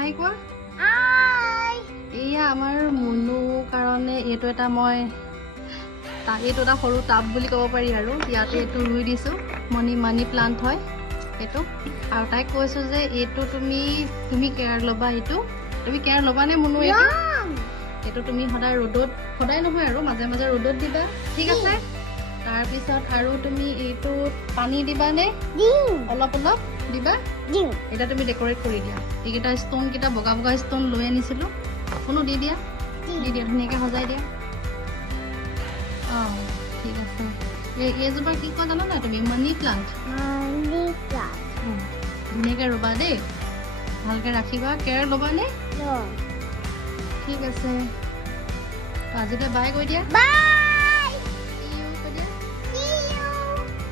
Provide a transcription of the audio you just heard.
হাই কোৱা হাই এয়া আমাৰ মুনু কাৰণে এইটো এটা মই এইটো এটা সৰু টাব বুলি ক'ব পাৰি আৰু ইয়াতে এইটো ৰুই দিছোঁ মানি প্লান্ট হয় এইটো আৰু তাইক কৈছোঁ যে এইটো তুমি কেয়াৰ ল'বা এইটো তুমি কেয়াৰ ল'বানে মুনু এইটো তুমি সদায় ৰ'দত সদায় নহয় আৰু মাজে মাজে ৰ'দত দিবা ঠিক আছে তাৰপিছত আৰু তুমি এইটো পানী দিবানে অলপ অলপ দিবা এটা তুমি ডেকৰেট কৰি দিয়া এইকেইটা ষ্ট'ন কেইটা বগা বগা ষ্ট'ন লৈ আনিছিলোঁ কোনো দি দিয়া ধুনীয়াকৈ সজাই দিয়া অঁ ঠিক আছে এইজোপা কি কোৱা জানা নাই তুমি মানি প্লান্ট ধুনীয়াকৈ ৰুবা দেই ভালকৈ ৰাখিবা কেয়াৰ ল'বানে ঠিক আছে আজিলৈ বাই কৈ দিয়া